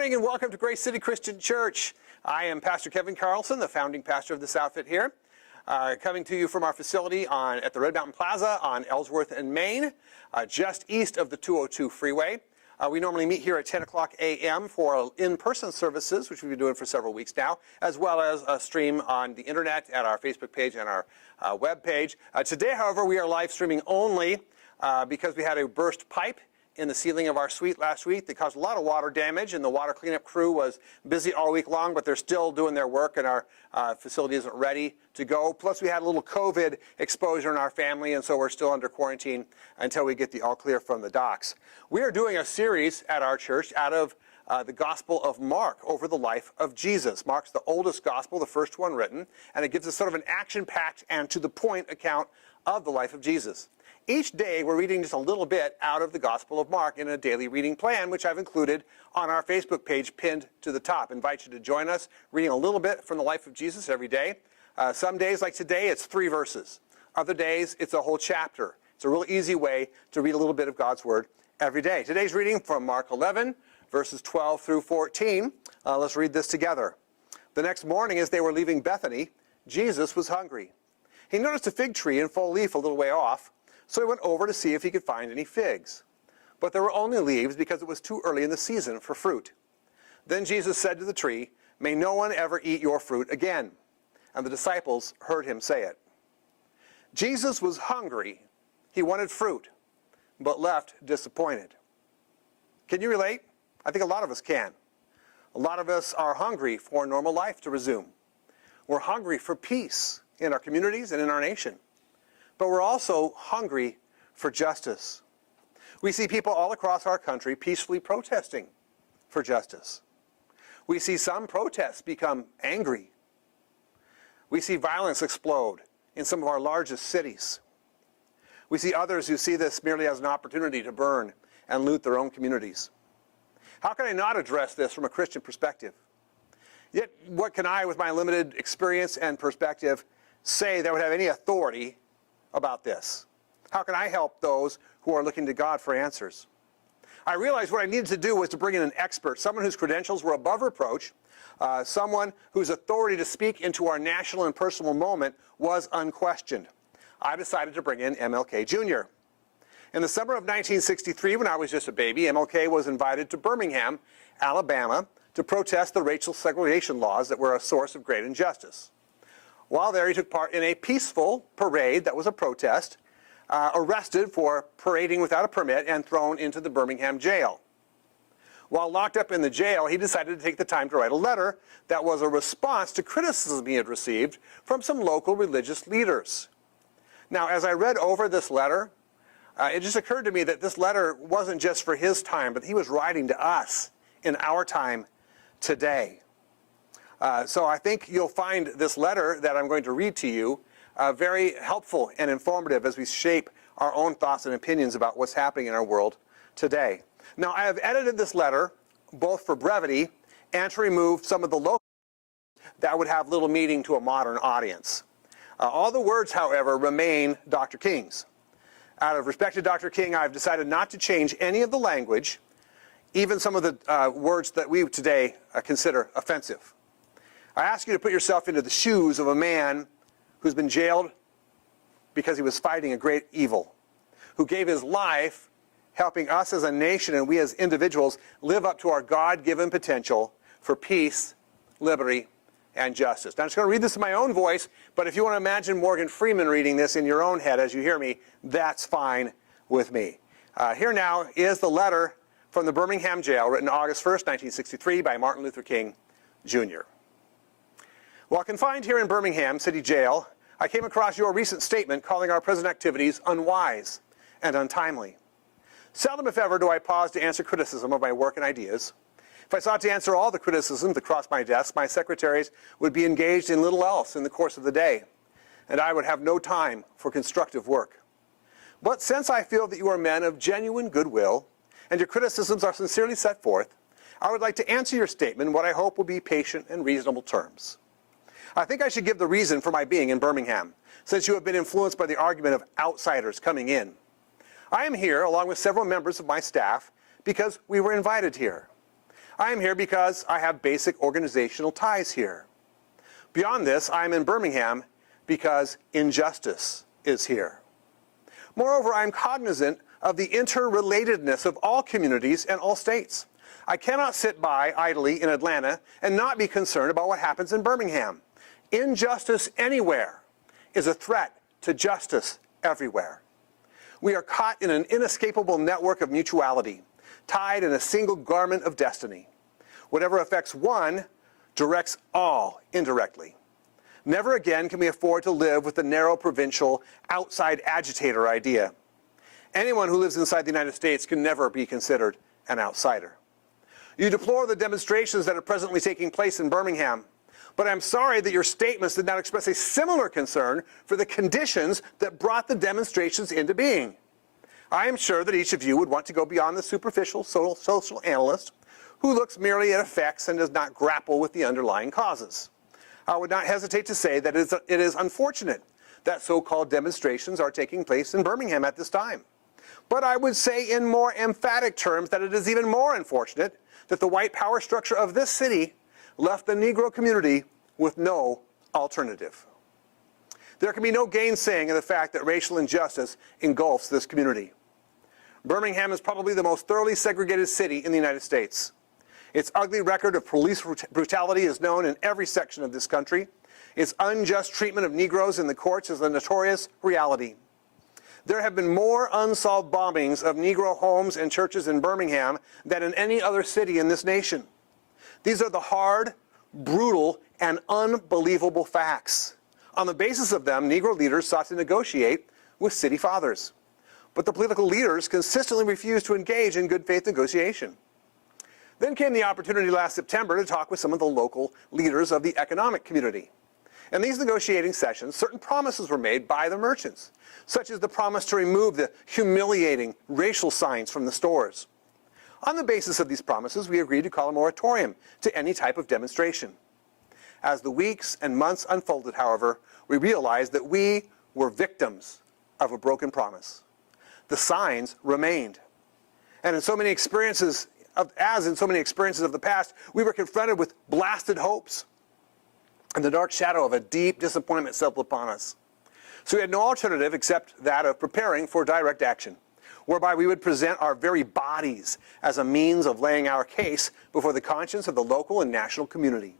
morning and welcome to Grace City Christian Church. I am Pastor Kevin Carlson, the founding pastor of this outfit here, coming to you from our facility at the Red Mountain Plaza on Ellsworth and Main, just east of the 202 freeway. We normally meet here at 10 o'clock a.m. for in-person services, which we've been doing for several weeks now, as well as a stream on the internet at our Facebook page and our web page. Today, however, we are live streaming only because we had a burst pipe in the ceiling of our suite last week that caused a lot of water damage, and the water cleanup crew was busy all week long, but they're still doing their work, and our facility isn't ready to go. Plus, we had a little COVID exposure in our family, and so we're still under quarantine until we get the all clear from the docs. We are doing a series at our church out of the Gospel of Mark over the life of Jesus. Mark's the oldest gospel, the first one written, and it gives us sort of an action-packed and to-the-point account of the life of Jesus. Each day, we're reading just a little bit out of the Gospel of Mark in a daily reading plan, which I've included on our Facebook page pinned to the top. I invite you to join us, reading a little bit from the life of Jesus every day. Some days, like today, it's 3 verses. Other days, it's a whole chapter. It's a real easy way to read a little bit of God's Word every day. Today's reading from Mark 11, verses 12 through 14. Let's read this together. The next morning, as they were leaving Bethany, Jesus was hungry. He noticed a fig tree in full leaf a little way off, so he went over to see if he could find any figs. But there were only leaves because it was too early in the season for fruit. Then Jesus said to the tree, "May no one ever eat your fruit again." And the disciples heard him say it. Jesus was hungry. He wanted fruit, but left disappointed. Can you relate? I think a lot of us can. A lot of us are hungry for normal life to resume. We're hungry for peace in our communities and in our nation. But we're also hungry for justice. We see people all across our country peacefully protesting for justice. We see some protests become angry. We see violence explode in some of our largest cities. We see others who see this merely as an opportunity to burn and loot their own communities. How can I not address this from a Christian perspective? Yet, what can I, with my limited experience and perspective, say that would have any authority about this? How can I help those who are looking to God for answers? I realized what I needed to do was to bring in an expert, someone whose credentials were above reproach, someone whose authority to speak into our national and personal moment was unquestioned. I decided to bring in MLK Jr. In the summer of 1963, when I was just a baby, MLK was invited to Birmingham, Alabama, to protest the racial segregation laws that were a source of great injustice. While there, he took part in a peaceful parade that was a protest, arrested for parading without a permit, and thrown into the Birmingham jail. While locked up in the jail, he decided to take the time to write a letter that was a response to criticism he had received from some local religious leaders. Now, as I read over this letter, it just occurred to me that this letter wasn't just for his time, but he was writing to us in our time today. So I think you'll find this letter that I'm going to read to you very helpful and informative as we shape our own thoughts and opinions about what's happening in our world today. Now, I have edited this letter both for brevity and to remove some of the local that would have little meaning to a modern audience. All the words, however, remain Dr. King's. Out of respect to Dr. King, I've decided not to change any of the language, even some of the words that we today consider offensive. I ask you to put yourself into the shoes of a man who's been jailed because he was fighting a great evil, who gave his life helping us as a nation and we as individuals live up to our God-given potential for peace, liberty, and justice. Now, I'm just going to read this in my own voice, but if you want to imagine Morgan Freeman reading this in your own head as you hear me, that's fine with me. Here now is the letter from the Birmingham jail written August 1st, 1963 by Martin Luther King, Jr. While confined here in Birmingham City Jail, I came across your recent statement calling our present activities unwise and untimely. Seldom, if ever, do I pause to answer criticism of my work and ideas. If I sought to answer all the criticisms that crossed my desk, my secretaries would be engaged in little else in the course of the day, and I would have no time for constructive work. But since I feel that you are men of genuine goodwill, and your criticisms are sincerely set forth, I would like to answer your statement in what I hope will be patient and reasonable terms. I think I should give the reason for my being in Birmingham, since you have been influenced by the argument of outsiders coming in. I am here, along with several members of my staff, because we were invited here. I am here because I have basic organizational ties here. Beyond this, I am in Birmingham because injustice is here. Moreover, I am cognizant of the interrelatedness of all communities and all states. I cannot sit by idly in Atlanta and not be concerned about what happens in Birmingham. Injustice anywhere is a threat to justice everywhere. We are caught in an inescapable network of mutuality, tied in a single garment of destiny. Whatever affects one directs all indirectly. Never again can we afford to live with the narrow provincial outside agitator idea. Anyone who lives inside the United States can never be considered an outsider. You deplore the demonstrations that are presently taking place in Birmingham, but I'm sorry that your statements did not express a similar concern for the conditions that brought the demonstrations into being. I am sure that each of you would want to go beyond the superficial social analyst who looks merely at effects and does not grapple with the underlying causes. I would not hesitate to say that it is unfortunate that so-called demonstrations are taking place in Birmingham at this time. But I would say in more emphatic terms that it is even more unfortunate that the white power structure of this city left the Negro community with no alternative. There can be no gainsaying of the fact that racial injustice engulfs this community. Birmingham is probably the most thoroughly segregated city in the United States. Its ugly record of police brutality is known in every section of this country. Its unjust treatment of Negroes in the courts is a notorious reality. There have been more unsolved bombings of Negro homes and churches in Birmingham than in any other city in this nation. These are the hard, brutal, and unbelievable facts. On the basis of them, Negro leaders sought to negotiate with city fathers. But the political leaders consistently refused to engage in good faith negotiation. Then came the opportunity last September to talk with some of the local leaders of the economic community. In these negotiating sessions, certain promises were made by the merchants, such as the promise to remove the humiliating racial signs from the stores. On the basis of these promises, we agreed to call a moratorium to any type of demonstration. As the weeks and months unfolded, however, we realized that we were victims of a broken promise. The signs remained. And in so many experiences of the past, we were confronted with blasted hopes, and the dark shadow of a deep disappointment settled upon us. So we had no alternative except that of preparing for direct action, whereby we would present our very bodies as a means of laying our case before the conscience of the local and national community.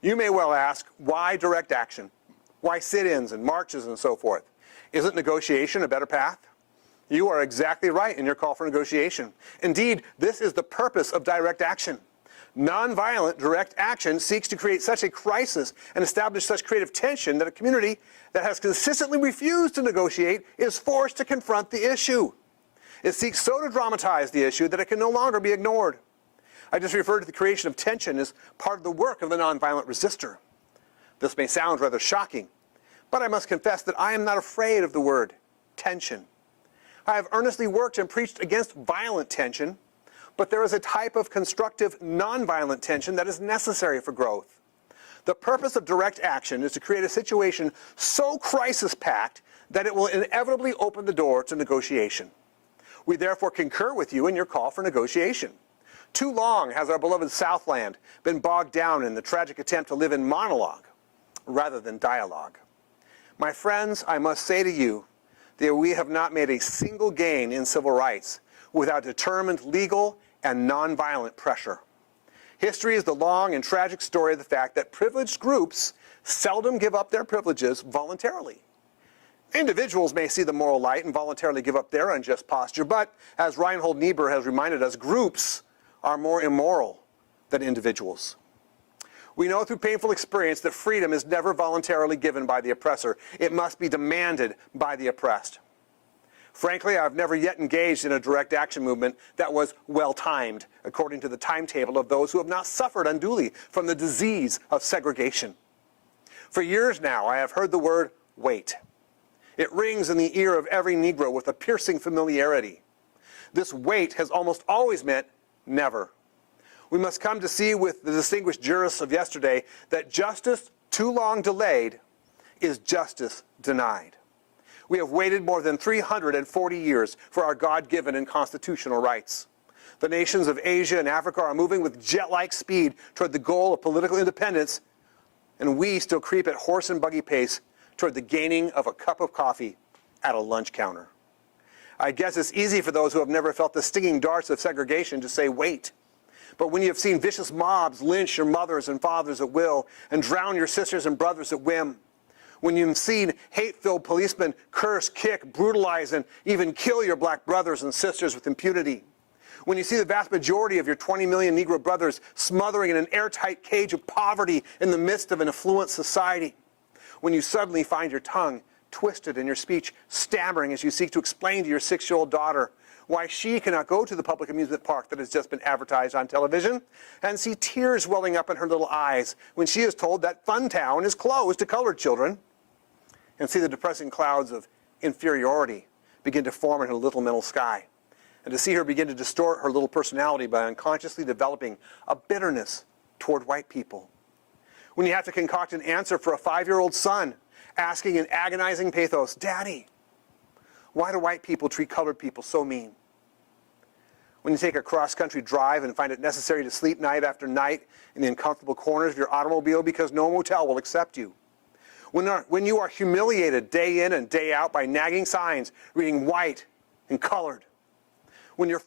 You may well ask, why direct action? Why sit-ins and marches and so forth? Isn't negotiation a better path? You are exactly right in your call for negotiation. Indeed, this is the purpose of direct action. Nonviolent direct action seeks to create such a crisis and establish such creative tension that a community that has consistently refused to negotiate is forced to confront the issue. It seeks so to dramatize the issue that it can no longer be ignored. I just referred to the creation of tension as part of the work of the nonviolent resistor. This may sound rather shocking, but I must confess that I am not afraid of the word tension. I have earnestly worked and preached against violent tension, but there is a type of constructive nonviolent tension that is necessary for growth. The purpose of direct action is to create a situation so crisis-packed that it will inevitably open the door to negotiation. We therefore concur with you in your call for negotiation. Too long has our beloved Southland been bogged down in the tragic attempt to live in monologue rather than dialogue. My friends, I must say to you that we have not made a single gain in civil rights without determined legal and nonviolent pressure. History is the long and tragic story of the fact that privileged groups seldom give up their privileges voluntarily. Individuals may see the moral light and voluntarily give up their unjust posture, but as Reinhold Niebuhr has reminded us, groups are more immoral than individuals. We know through painful experience that freedom is never voluntarily given by the oppressor. It must be demanded by the oppressed. Frankly, I've never yet engaged in a direct action movement that was well-timed, according to the timetable of those who have not suffered unduly from the disease of segregation. For years now, I have heard the word wait. It rings in the ear of every Negro with a piercing familiarity. This wait has almost always meant never. We must come to see with the distinguished jurists of yesterday that justice too long delayed is justice denied. We have waited more than 340 years for our God-given and constitutional rights. The nations of Asia and Africa are moving with jet-like speed toward the goal of political independence, and we still creep at horse and buggy pace toward the gaining of a cup of coffee at a lunch counter. I guess it's easy for those who have never felt the stinging darts of segregation to say, wait. But when you have seen vicious mobs lynch your mothers and fathers at will and drown your sisters and brothers at whim, when you've seen hate-filled policemen curse, kick, brutalize, and even kill your black brothers and sisters with impunity, when you see the vast majority of your 20 million Negro brothers smothering in an airtight cage of poverty in the midst of an affluent society, when you suddenly find your tongue twisted and your speech stammering as you seek to explain to your 6-year-old daughter why she cannot go to the public amusement park that has just been advertised on television, and see tears welling up in her little eyes when she is told that Funtown is closed to colored children, and see the depressing clouds of inferiority begin to form in her little mental sky, and to see her begin to distort her little personality by unconsciously developing a bitterness toward white people. When you have to concoct an answer for a 5-year-old son asking in agonizing pathos, Daddy, why do white people treat colored people so mean? When you take a cross-country drive and find it necessary to sleep night after night in the uncomfortable corners of your automobile because no motel will accept you. When you are humiliated day in and day out by nagging signs reading white and colored. When your